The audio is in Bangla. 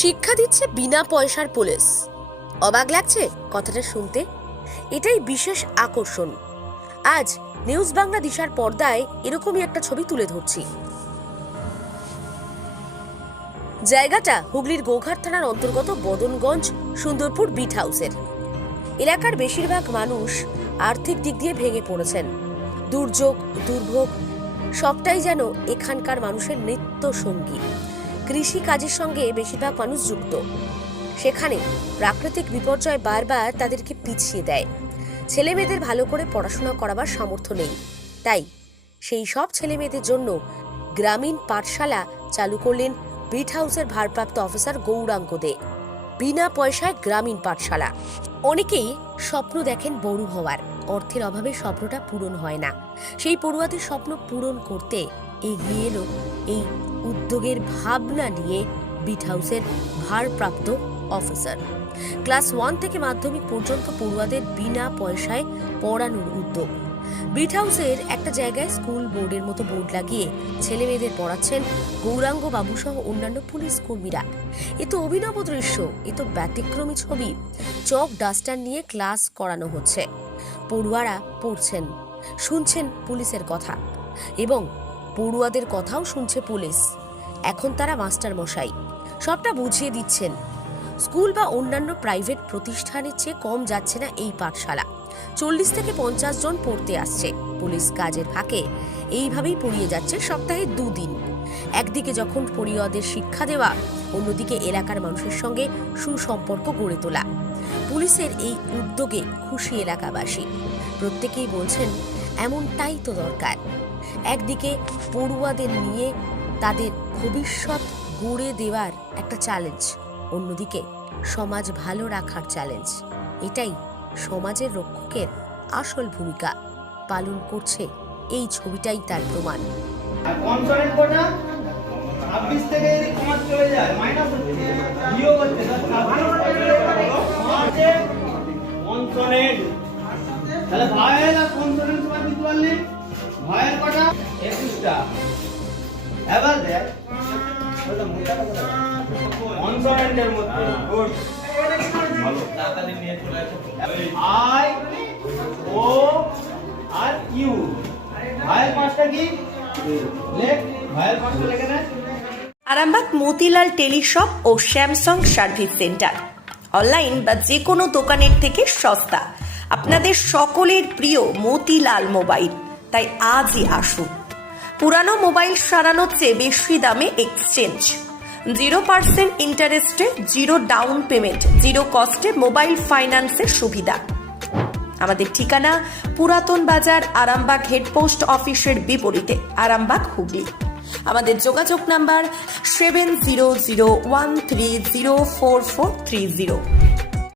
শিক্ষা দিচ্ছে বিনা পয়সার পুলিশ। অবাক লাগছে কথাটা শুনতে? এটাই বিশেষ আকর্ষণ। আজ নিউজ বাংলা দিশার পর্দায় এরকমই একটা ছবি তুলে ধরছি। জায়গাটা হুগলির গোঘাট থানার অন্তর্গত বদনগঞ্জ সুন্দরপুর বিট হাউসের। এলাকার বেশিরভাগ মানুষ আর্থিক দিক দিয়ে ভেঙে পড়েছেন। দুর্যোগ দুর্ভোগ সবটাই যেন এখানকার মানুষের নিত্য সঙ্গী। কৃষি কাজের সঙ্গে বেশিরভাগ মানুষ যুক্ত। সেখানে প্রাকৃতিক বিপর্যয় বারবার তাদেরকে পিছিয়ে দেয়। ছেলে মেয়েদের ভালো করে পড়াশোনা করাবার সামর্থ্য নেই, তাই সেই সব ছেলে মেয়েদের জন্য গ্রামীণ পাঠশালা চালু করলেন বিট হাউসের ভারপ্রাপ্ত অফিসার গৌরাঙ্গ দে। বিনা পয়সায় গ্রামীণ পাঠশালা। অনেকেই স্বপ্ন দেখেন বড় হওয়ার, অর্থের অভাবে স্বপ্নটা পূরণ হয় না। সেই পড়ুয়াদের স্বপ্ন পূরণ করতে এগিয়ে এলো এই উদ্যোগের ভাবনা নিয়ে বিট হাউসের ভারপ্রাপ্ত অফিসার। ক্লাস 1 থেকে মাধ্যমিক পর্যন্ত পড়ুয়াদের বিনা পয়সায় পড়ানোর উদ্যোগ। বিট হাউসের একটা জায়গায় স্কুল বোর্ডের মতো বোর্ড লাগিয়ে ছেলে মেয়েদের পড়াচ্ছেন গৌরাঙ্গ বাবু সহ অন্যান্য পুলিশ কর্মীরা। এ তো অভিনব দৃশ্য, এ তো ব্যতিক্রমী ছবি। চক ডাস্টার নিয়ে ক্লাস করানো হচ্ছে, পড়ুয়ারা পড়ছেন, শুনছেন পুলিশের কথা, এবং পড়ুয়াদের কথাও শুনছে পুলিশ। এখন তারা মাস্টার মশাই, সবটা বুঝিয়ে দিচ্ছেন। স্কুল বা অন্যান্য প্রাইভেট প্রতিষ্ঠানের চেয়ে কম যাচ্ছে না এই পাঠশালা। 40 থেকে 50 জন পড়তে আসছে। পুলিশ কাজের ফাঁকে এইভাবেই পড়িয়ে যাচ্ছে সপ্তাহে 2 দিন। একদিকে যখন পড়ুয়াদের শিক্ষা দেওয়া, অন্যদিকে এলাকার মানুষের সঙ্গে সুসম্পর্ক গড়ে তোলা। পুলিশের এই উদ্যোগে খুশি এলাকাবাসী। প্রত্যেকেই বলছেন এমনটাই তো দরকার। একদিকে পড়ুয়াদের নিয়ে তাদের ভবিষ্যৎ গড়ে দেওয়ার একটা চ্যালেঞ্জ, অন্যদিকে সমাজ ভালো রাখার চ্যালেঞ্জ। এটাই সমাজের রক্ষকের আসল ভূমিকা পালন করছে, এই ছবিটাই তার প্রমাণ। আরামবাগ মতিলাল টেলিশপ ও স্যামসাং সার্ভিস সেন্টার। অনলাইন বা যে কোনো দোকানের থেকে সস্তা। আপনাদের সকলের প্রিয় মতিলাল মোবাইল, তাই আজই আসুন। পুরানো মোবাইল সারানোর চেয়ে বেশি দামে এক্সচেঞ্জ, 0% ইন্টারেস্টে, 0 ডাউন পেমেন্ট, 0 কস্টে মোবাইল ফাইন্যান্সের সুবিধা। আমাদের ঠিকানা পুরাতন বাজার, আরামবাগ হেডপোস্ট অফিসের বিপরীতে, আরামবাগ, হুগলি। আমাদের যোগাযোগ নাম্বার 7001304430।